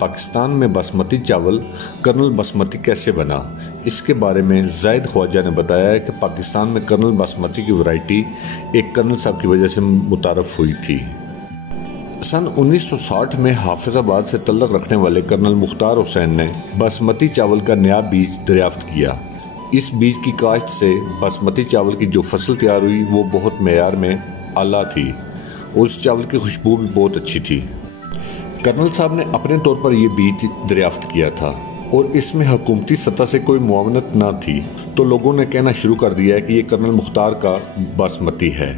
پاکستان میں باسمتی چاول کرنل باسمتی کیسے بنا، اس کے بارے میں زاہد خواجہ نے بتایا کہ پاکستان میں کرنل باسمتی کی ورائٹی ایک کرنل صاحب کی وجہ سے متعارف ہوئی تھی۔ سن 1960 میں حافظ آباد سے تعلق رکھنے والے کرنل مختار حسین نے باسمتی چاول کا نیا بیج دریافت کیا۔ اس بیج کی کاشت سے باسمتی چاول کی جو فصل تیار ہوئی وہ بہت معیار میں اعلیٰ تھی اور اس چاول کی خوشبو بھی بہت اچھی تھی۔ کرنل صاحب نے اپنے طور پر یہ بیج دریافت کیا تھا اور اس میں حکومتی سطح سے کوئی معاونت نہ تھی، تو لوگوں نے کہنا شروع کر دیا کہ یہ کرنل مختار کا باسمتی ہے۔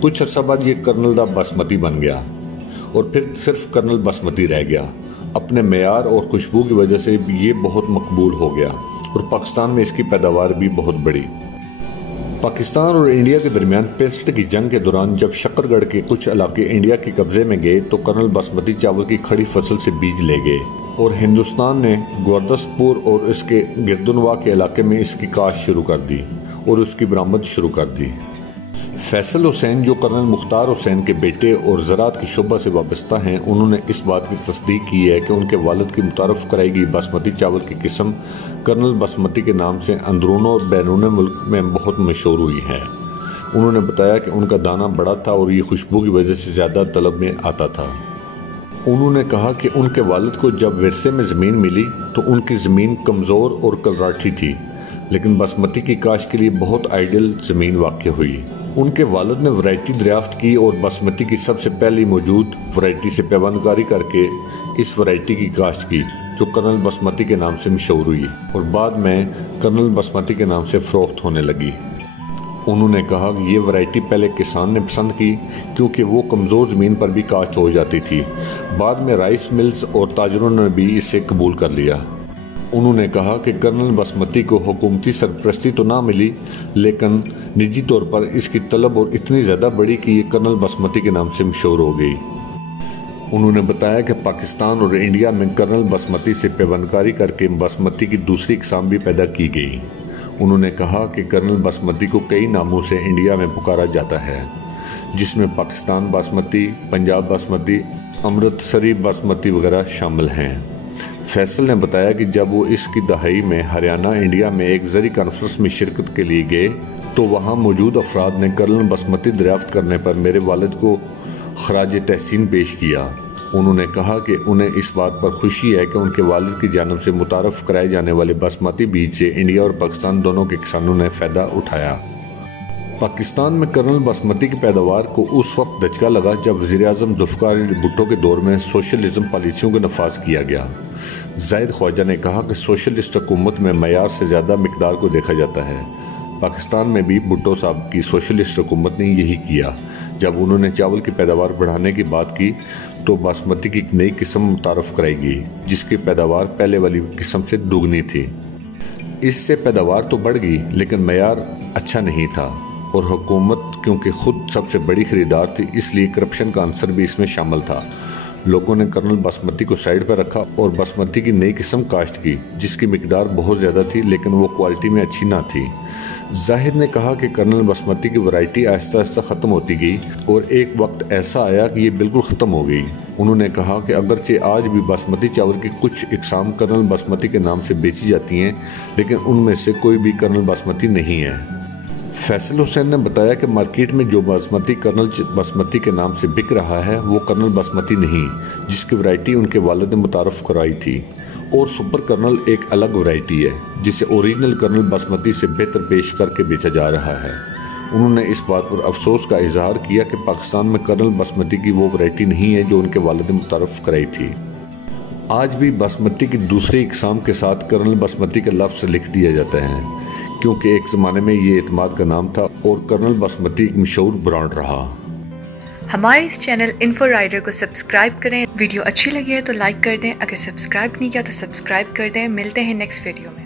کچھ عرصہ بعد یہ کرنل دا باسمتی بن گیا اور پھر صرف کرنل باسمتی رہ گیا۔ اپنے معیار اور خوشبو کی وجہ سے یہ بہت مقبول ہو گیا اور پاکستان میں اس کی پیداوار بھی بہت بڑھی۔ پاکستان اور انڈیا کے درمیان 65 کی جنگ کے دوران جب شکر گڑھ کے کچھ علاقے انڈیا کے قبضے میں گئے تو کرنل باسمتی چاول کی کھڑی فصل سے بیج لے گئے اور ہندوستان نے گوردسپور اور اس کے گردنواہ کے علاقے میں اس کی کاشت شروع کر دی اور اس کی برآمد شروع کر دی۔ فیصل حسین جو کرنل مختار حسین کے بیٹے اور زراعت کی شعبہ سے وابستہ ہیں، انہوں نے اس بات کی تصدیق کی ہے کہ ان کے والد کی متعارف کرائی گئی باسمتی چاول کی قسم کرنل باسمتی کے نام سے اندرون اور بیرون ملک میں بہت مشہور ہوئی ہے۔ انہوں نے بتایا کہ ان کا دانہ بڑا تھا اور یہ خوشبو کی وجہ سے زیادہ طلب میں آتا تھا۔ انہوں نے کہا کہ ان کے والد کو جب ورثے میں زمین ملی تو ان کی زمین کمزور اور کلراٹھی تھی، لیکن باسمتی کی کاشت کے لیے بہت آئیڈیل زمین واقع ہوئی۔ ان کے والد نے ورائٹی دریافت کی اور باسمتی کی سب سے پہلی موجود ورائٹی سے پیوند کاری کر کے اس ورائٹی کی کاشت کی، جو کرنل باسمتی کے نام سے مشہور ہوئی اور بعد میں کرنل باسمتی کے نام سے فروخت ہونے لگی۔ انہوں نے کہا کہ یہ ورائٹی پہلے کسان نے پسند کی کیونکہ وہ کمزور زمین پر بھی کاشت ہو جاتی تھی، بعد میں رائس ملز اور تاجروں نے بھی اسے قبول کر لیا۔ انہوں نے کہا کہ کرنل باسمتی کو حکومتی سرپرستی تو نہ ملی، لیکن نجی طور پر اس کی طلب اور اتنی زیادہ بڑھی کہ یہ کرنل باسمتی کے نام سے مشہور ہو گئی۔ انہوں نے بتایا کہ پاکستان اور انڈیا میں کرنل باسمتی سے پیوند کاری کر کے باسمتی کی دوسری اقسام بھی پیدا کی گئی۔ انہوں نے کہا کہ کرنل باسمتی کو کئی ناموں سے انڈیا میں پکارا جاتا ہے، جس میں پاکستان باسمتی، پنجاب باسمتی، امرتسری باسمتی وغیرہ شامل ہیں۔ فیصل نے بتایا کہ جب وہ اس کی دہائی میں ہریانہ انڈیا میں ایک زرعی کانفرنس میں شرکت کے لیے گئے تو وہاں موجود افراد نے کرنل باسمتی دریافت کرنے پر میرے والد کو خراج تحسین پیش کیا۔ انہوں نے کہا کہ انہیں اس بات پر خوشی ہے کہ ان کے والد کی جانب سے متعارف کرائے جانے والے باسمتی بیج سے انڈیا اور پاکستان دونوں کے کسانوں نے فائدہ اٹھایا۔ پاکستان میں کرنل باسمتی کی پیداوار کو اس وقت دھچکا لگا جب وزیر اعظم ذوالفقار علی بھٹو کے دور میں سوشلزم پالیسیوں کا نفاذ کیا گیا۔ زاہد خواجہ نے کہا کہ سوشلسٹ حکومت میں معیار سے زیادہ مقدار کو دیکھا جاتا ہے۔ پاکستان میں بھی بھٹو صاحب کی سوشلسٹ حکومت نے یہی کیا۔ جب انہوں نے چاول کی پیداوار بڑھانے کی بات کی تو باسمتی کی ایک نئی قسم متعارف کرائی گئی جس کی پیداوار پہلے والی قسم سے دوگنی تھی۔ اس سے پیداوار تو بڑھ گئی لیکن معیار اچھا نہیں تھا اور حکومت کیونکہ خود سب سے بڑی خریدار تھی اس لیے کرپشن کا عنصر بھی اس میں شامل تھا۔ لوگوں نے کرنل باسمتی کو سائیڈ پر رکھا اور باسمتی کی نئی قسم کاشت کی جس کی مقدار بہت زیادہ تھی لیکن وہ کوالٹی میں اچھی نہ تھی۔ زاہد نے کہا کہ کرنل باسمتی کی ورائٹی آہستہ آہستہ ختم ہوتی گئی اور ایک وقت ایسا آیا کہ یہ بالکل ختم ہو گئی۔ انہوں نے کہا کہ اگرچہ آج بھی باسمتی چاول کی کچھ اقسام کرنل باسمتی کے نام سے بیچی جاتی ہیں لیکن ان میں سے کوئی بھی کرنل باسمتی نہیں ہے۔ فیصل حسین نے بتایا کہ مارکیٹ میں جو باسمتی کرنل باسمتی کے نام سے بک رہا ہے وہ کرنل باسمتی نہیں، جس کی ورائٹی ان کے والد نے متعارف کرائی تھی، اور سپر کرنل ایک الگ ورائٹی ہے جسے اوریجنل کرنل باسمتی سے بہتر پیش کر کے بیچا جا رہا ہے۔ انہوں نے اس بات پر افسوس کا اظہار کیا کہ پاکستان میں کرنل باسمتی کی وہ ورائٹی نہیں ہے جو ان کے والد نے متعارف کرائی تھی۔ آج بھی باسمتی کی دوسری اقسام کے ساتھ کرنل باسمتی کا لفظ لکھ دیا جاتا ہے کیونکہ ایک زمانے میں یہ اعتماد کا نام تھا اور کرنل باسمتی ایک مشہور برانڈ رہا۔ ہمارے اس چینل انفو رائڈر کو سبسکرائب کریں۔ ویڈیو اچھی لگی ہے تو لائک کر دیں، اگر سبسکرائب نہیں کیا تو سبسکرائب کر دیں۔ ملتے ہیں نیکسٹ ویڈیو میں۔